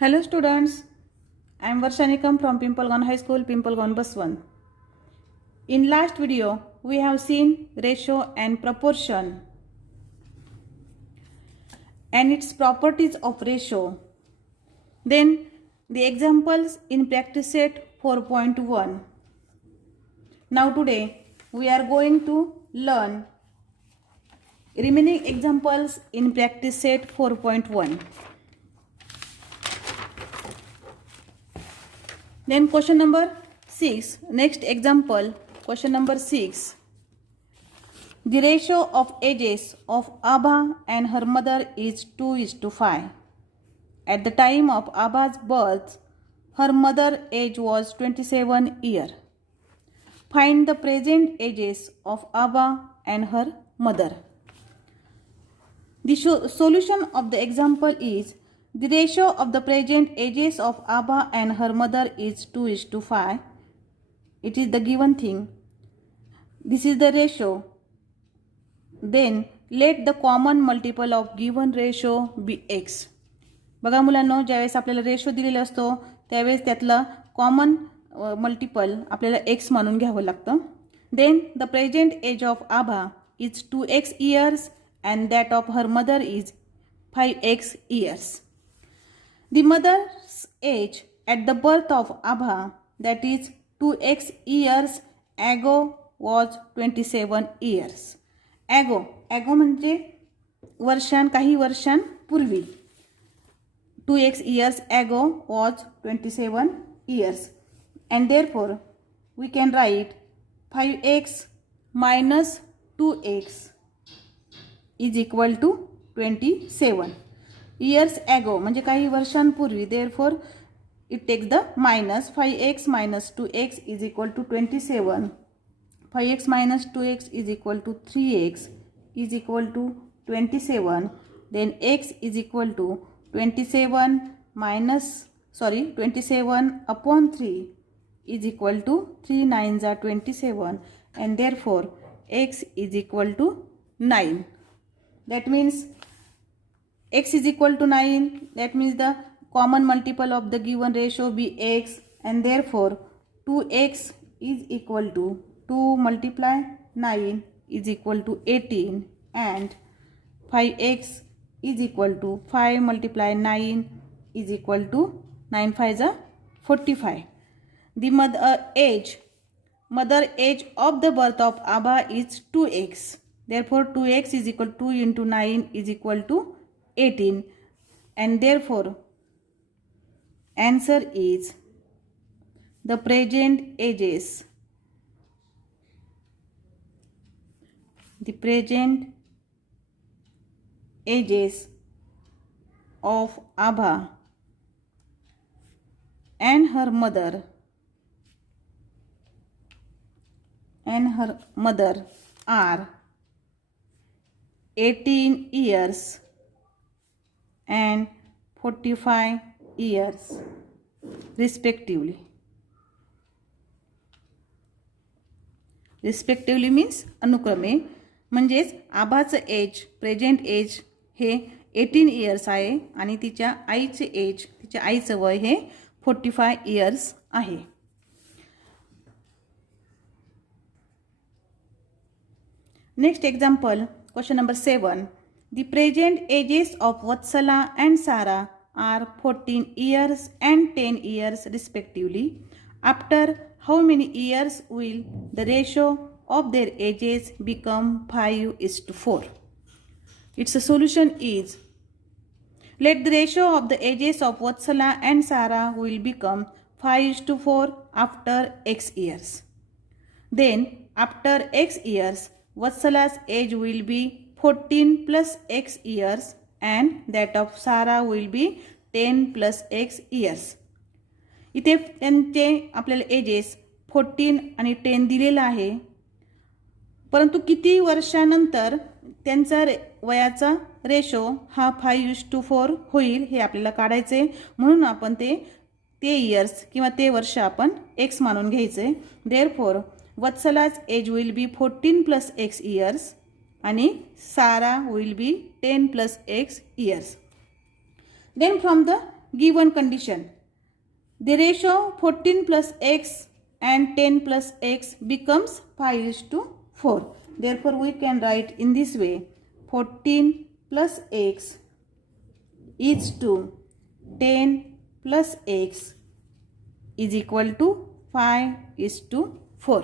Hello students, I am Varsha Nikam from Pimpalgaon High School, Pimpalgaon Baswan. In last video, we have seen ratio and proportion and its properties of ratio. Then the examples in practice set 4.1. Now today we are going to learn remaining examples in practice set 4.1. Then question number 6. Next example, question number 6. The ratio of ages of Abha and her mother is 2:5. At the time of Abha's birth, her mother's age was 27 years. Find the present ages of Abha and her mother. The solution of the example is the ratio of the present ages of Abha and her mother is 2:5. It is the given thing. This is the ratio. Then let the common multiple of given ratio be x. बघा मुलांनो, ज्यावेळेस आपल्याला ratio दिलेला असतो त्यावेळेस त्यातला common multiple आपल्याला x मानून घ्यावं लागतं. Then the present age of Abha is 2x years and that of her mother is 5x years. The mother's age at the birth of Abha, that is 2x years ago, was 27 years. Ago म्हणजे काही वर्षांपूर्वी. 2x years ago was 27 years. And therefore, we can write 5x minus 2x is equal to 27. Years ago म्हणजे काही वर्षांपूर्वी. Therefore, it takes the minus. 5x minus 2x is equal to 27. 5x minus 2x is equal to 3x is equal to 27. Then x is equal to 27 upon 3 is equal to 3 9s are 27, and therefore x is equal to 9. That means x is equal to 9. That means the common multiple of the given ratio be x, and therefore 2x is equal to 2 multiply 9 is equal to 18, and 5x is equal to 5 multiply 9 is equal to 9 5s are 45. The mother age of the birth of Abha is 2x. Therefore 2x is equal to 2 into 9 is equal to 18, and therefore answer is the present ages. The present ages of Abha and her mother are 18 years and 45 years respectively. Respectively means अनुक्रमे. म्हणजेच आभाचं as, present as हे 18 years आहे आणि तिच्या आईचं वय हे 45 years आहे. Next example, question number 7. The present ages of Vatsala and Sara are 14 years and 10 years respectively. After how many years will the ratio of their ages become 5:4? Its solution is, let the ratio of the ages of Vatsala and Sara will become 5:4 after x years. Then after x years, Vatsala's age will be 14 plus x years and that of Sara will be 10 plus x years. इथे त्यांचे आपल्याला edges 14 आणि 10 दिलेला आहे, परंतु किती वर्षानंतर त्यांचा वयाचा रेशो हा 5:4 होईल हे आपल्याला काढायचे. म्हणून आपण ते इयर्स किंवा ते वर्ष आपण x मानून घ्यायचे. देअरफॉर वत्सलाच age will be 14 plus x years आणि Sara will be 10 plus x years. Then from the given condition. The ratio 14 plus x and 10 plus x becomes 5:4. Therefore, we can write in this way: 14 plus x is to 10 plus x is equal to 5:4.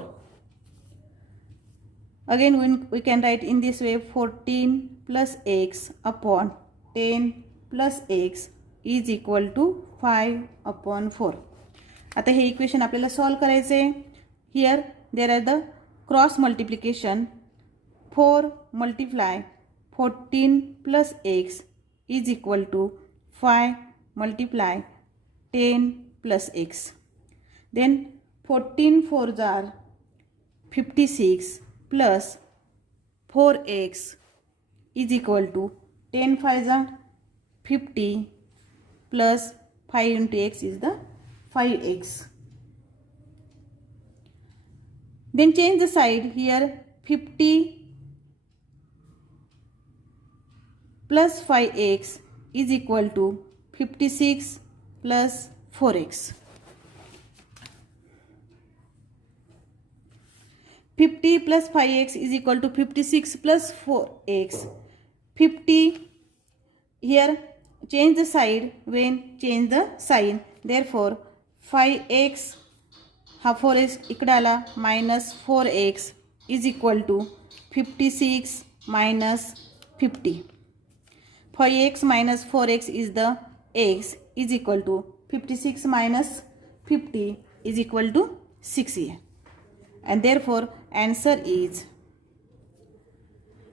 Again, we can write in this way: 14 plus x upon 10 plus x is equal to 5/4. आता हे equation आपल्याला solve करायचे आहे. Here there are the cross multiplication. 4 multiply 14 plus x is equal to 5 multiply 10 plus x. Then 14 4s are 56 plus 4x is equal to 10 5s are 50 plus 5 into x is the 5x. Then change the side. Here 50 plus 5x is equal to 56 plus 4x. 50 plus 5x is equal to 56 plus 4x. 50 here, change the side when change the sign. Therefore 5x हा 4x इकडे आला minus 4x is equal to 56 minus 50. 5x minus 4x is the x is equal to 56 minus 50 is equal to 6 here. And therefore answer is,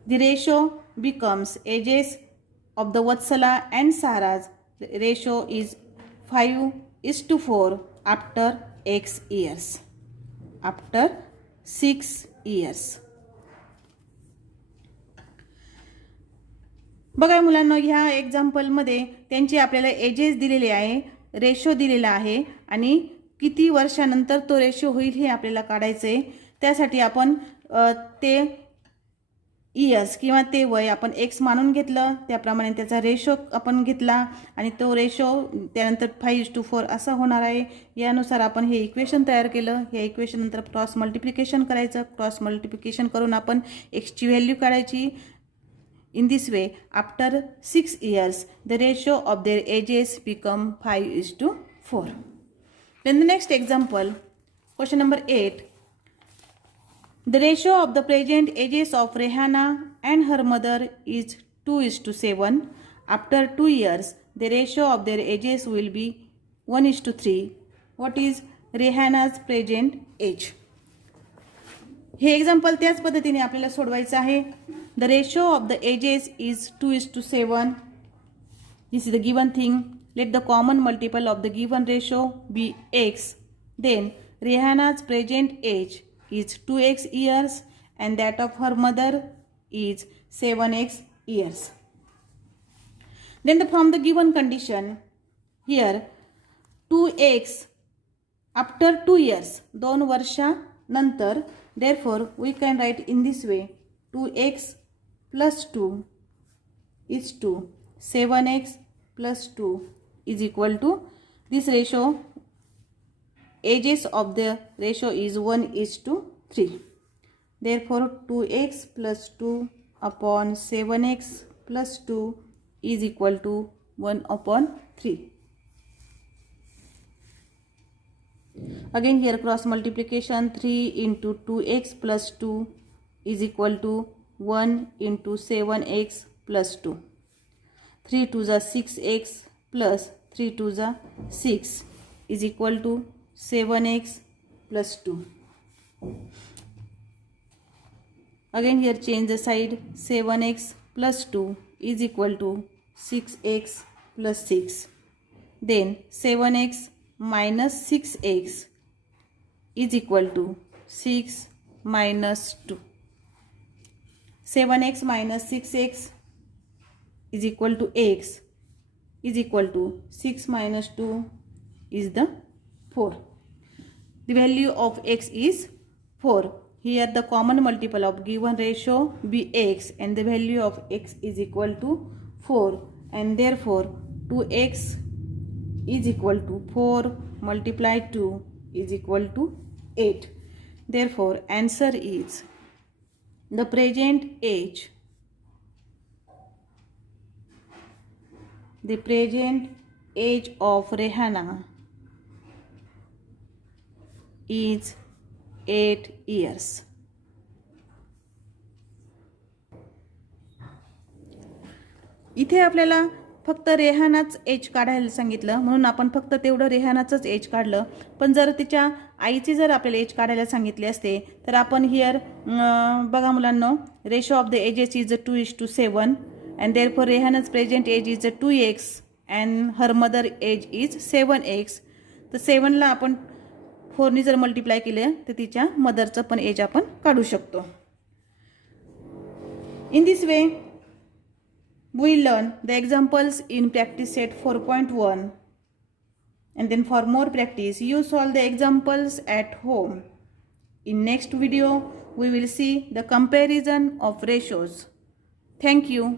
the ratio becomes ages of the Vatsala and Sara's ratio is 5:4 after x years, after 6 years. बघा मुलांनो, ह्या एक्झाम्पलमध्ये त्यांची आपल्याला edges दिलेले आहे, ratio दिलेला आहे आणि किती वर्षानंतर तो रेशो होईल हे आपल्याला काढायचे आहे. त्यासाठी आपण ते इयर्स किंवा ते वय आपण एक्स मानून घेतलं, त्याप्रमाणे त्याचा रेशो आपण घेतला आणि तो रेशो त्यानंतर 5:4 असा होणार आहे. यानुसार आपण हे इक्वेशन तयार केलं. हे इक्वेशन नंतर क्रॉस मल्टिप्लिकेशन करायचं. क्रॉस मल्टिप्लिकेशन करून आपण एक्सची व्हॅल्यू काढायची. In this way, after 6 years, the ratio of their ages become 5:4. Then the next example, question number 8. The ratio of the present ages of Rehana and her mother is 2:7. After 2 years, the ratio of their ages will be 1:3. What is Rehana's present age? हे example त्याच पद्धतीने आपल्याला सोडवायचं आहे. The ratio of the ages is 2:7. This is the given thing. Let the common multiple of the given ratio be x. Then Rehana's present age is 2x years and that of her mother is 7x years. Then from the given condition, here 2x after 2 years, 2 वर्षानंतर, therefore we can write in this way: 2x plus 2 is to 7x plus 2 is equal to, this ratio, ages of the ratio is 1:3. Therefore 2x plus 2 upon 7x plus 2 is equal to 1/3. Again here cross multiplication, 3 into 2x plus 2 is equal to 1 into 7x plus 2. 3 2s are 6x plus 3 2s are 6 is equal to 7x plus 2. Again here change the side. 7x plus 2 is equal to 6x plus 6. Then 7x minus 6x is equal to 6 minus 2. 7x minus 6x is equal to x is equal to 6 minus 2 is the 4. The value of x is 4. Here the common multiple of given ratio be x and the value of x is equal to 4 and therefore 2x is equal to 4 multiplied 2 is equal to 8. Therefore, answer is the present age. The present age of Rehana is 8 years. इथे आपल्याला फक्त रेहानाच as काढायला सांगितलं म्हणून आपण फक्त तेवढं रेहानाचंच as काढलं. पण जर तिच्या आईची जर आपल्याला एज काढायला सांगितले असते तर आपण हिअर बघा मुलांनो, ratio of the ages is 2:7 and therefore रेहानाच present age is 2x and her mother age is 7x. तर 7ला आपण 4ने जर मल्टिप्लाय केलं तर तिच्या मदरचं पण एज आपण काढू शकतो. In this way we learn the examples in practice set 4.1 and then for more practice you solve the examples at home. In next video we will see the comparison of ratios. Thank you.